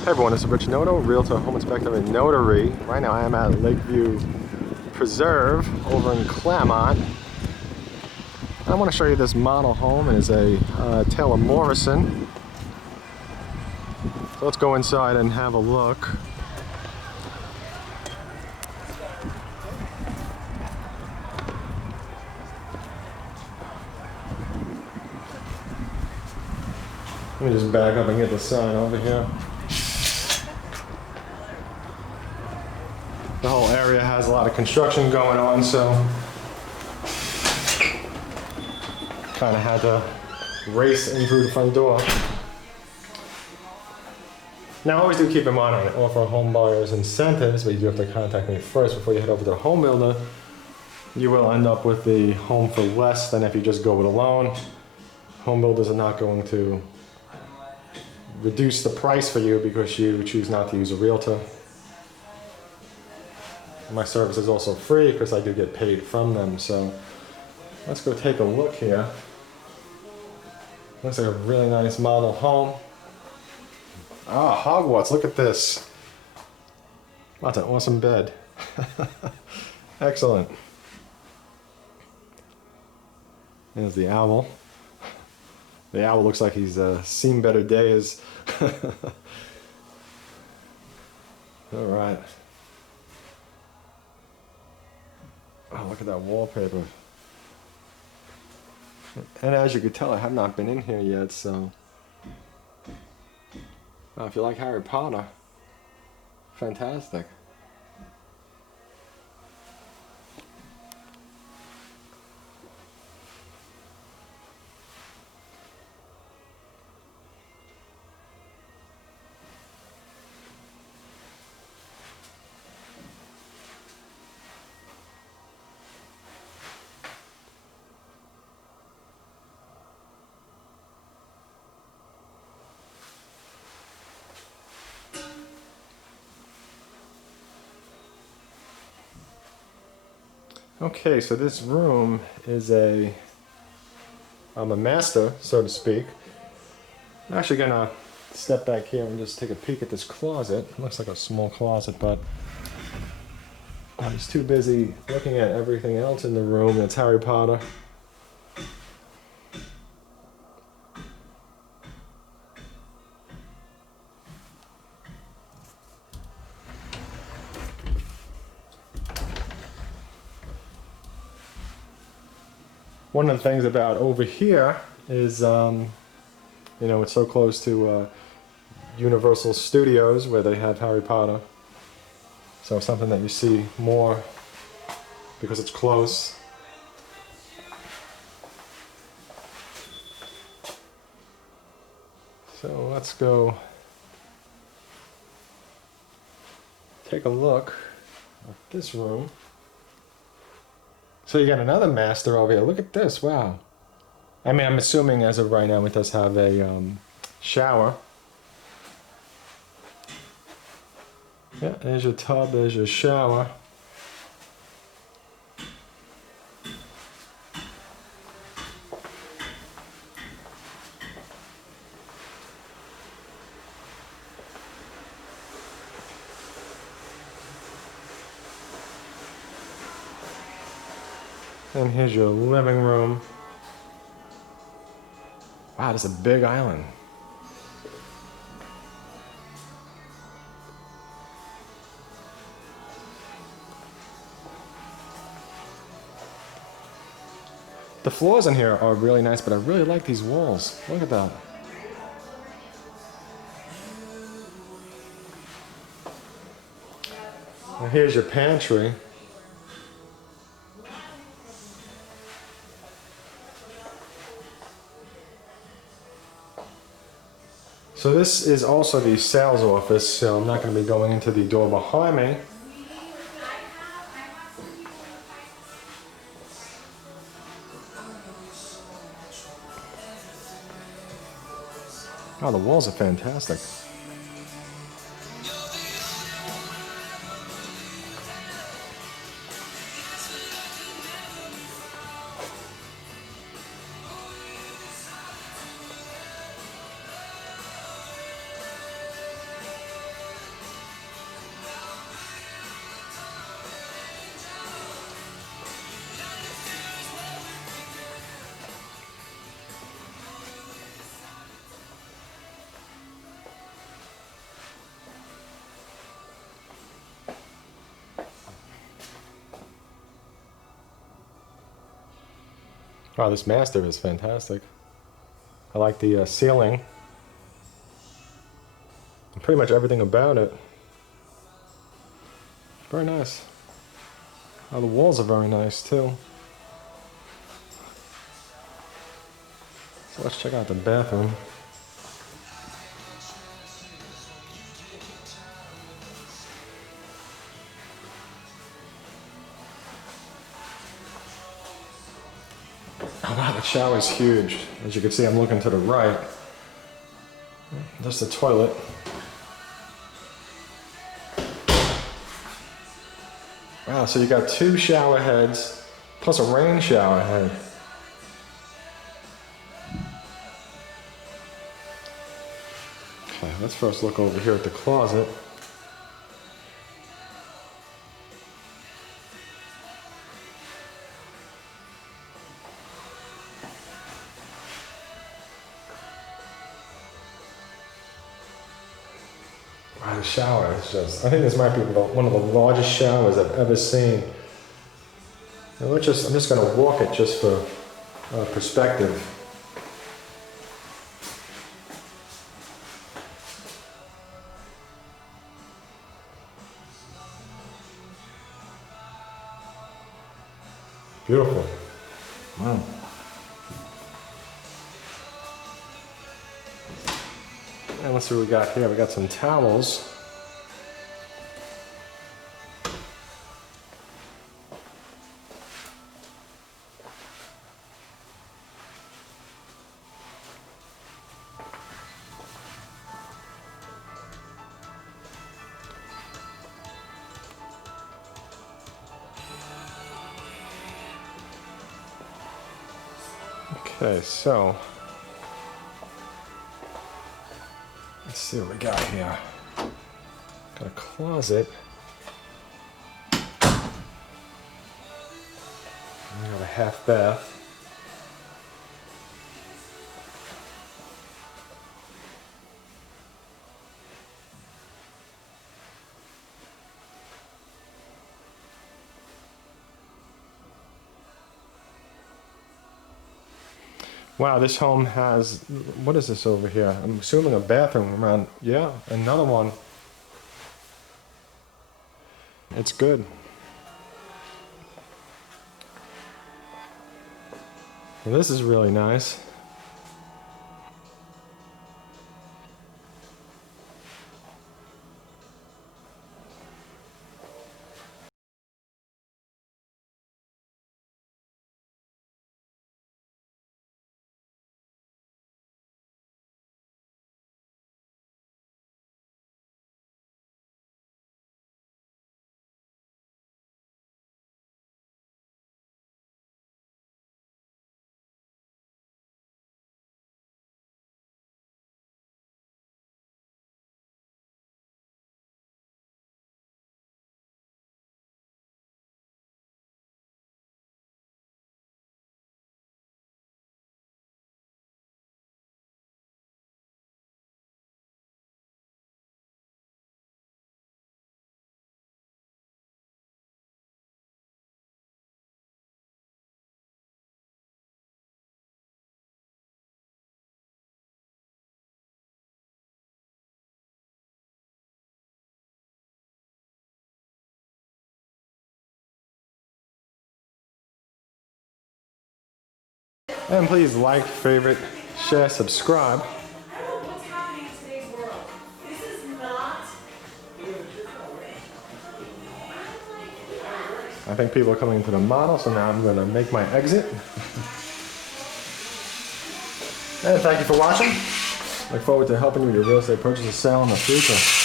Hey everyone, this is Rich Noto, Realtor, Home Inspector, and Notary. Right now I am at Lakeview Preserve over in Clermont. I want to show you this model home. It is a Taylor Morrison. So let's go inside and have a look. Let me just back up and get the sign over here. The whole area has a lot of construction going on, so kind of had to race in through the front door. Now, always do keep in mind I offer home buyers incentives, but you do have to contact me first before you head over to the home builder. You will end up with the home for less than if you just go it alone. Home builders are not going to reduce the price for you because you choose not to use a realtor. My service is also free because I do get paid from them. So let's go take a look here. Looks like a really nice model home. Ah, Hogwarts, look at this. That's an awesome bed. Excellent. There's the owl. The owl looks like he's seen better days. All right. Oh, look at that wallpaper. And as you can tell, I have not been in here yet, so if you like Harry Potter, fantastic. Okay, so this room is a master, so to speak. I'm actually gonna step back here and just take a peek at this closet. It looks like a small closet, but I was too busy looking at everything else in the room that's Harry Potter. One of the things about over here is, you know, it's so close to Universal Studios where they have Harry Potter. So something that you see more because it's close. So let's go take a look at this room. So you got another master over here. Look at this, wow. I mean, I'm assuming as of right now it does have a shower. Yeah, there's your tub, there's your shower. And here's your living room. Wow, this is a big island. The floors in here are really nice, but I really like these walls. Look at that. Now here's your pantry. So this is also the sales office, so I'm not going to be going into the door behind me. Oh, the walls are fantastic. Wow, this master is fantastic. I like the ceiling. And pretty much everything about it. Very nice. Oh, the walls are very nice too. So let's check out the bathroom. Oh wow, the shower is huge. As you can see, I'm looking to the right. There's the toilet. Wow, so you got 2 shower heads, plus a rain shower head. Okay, let's first look over here at the closet. Wow, the shower is just, I think this might be one of the largest showers I've ever seen. And I'm just going to walk it just for perspective. Beautiful. Wow. And let's see what we got here. We got some towels. Okay, so let's see what we got here. Got a closet. We got a half bath. Wow, this home has, what is this over here? I'm assuming a bathroom around, yeah, another one. It's good. Well, this is really nice. And please like, favorite, share, subscribe. I don't know what's happening in today's world. This is not. I think people are coming into the model, so now I'm going to make my exit. And thank you for watching. Look forward to helping you with your real estate purchase or sale in the future.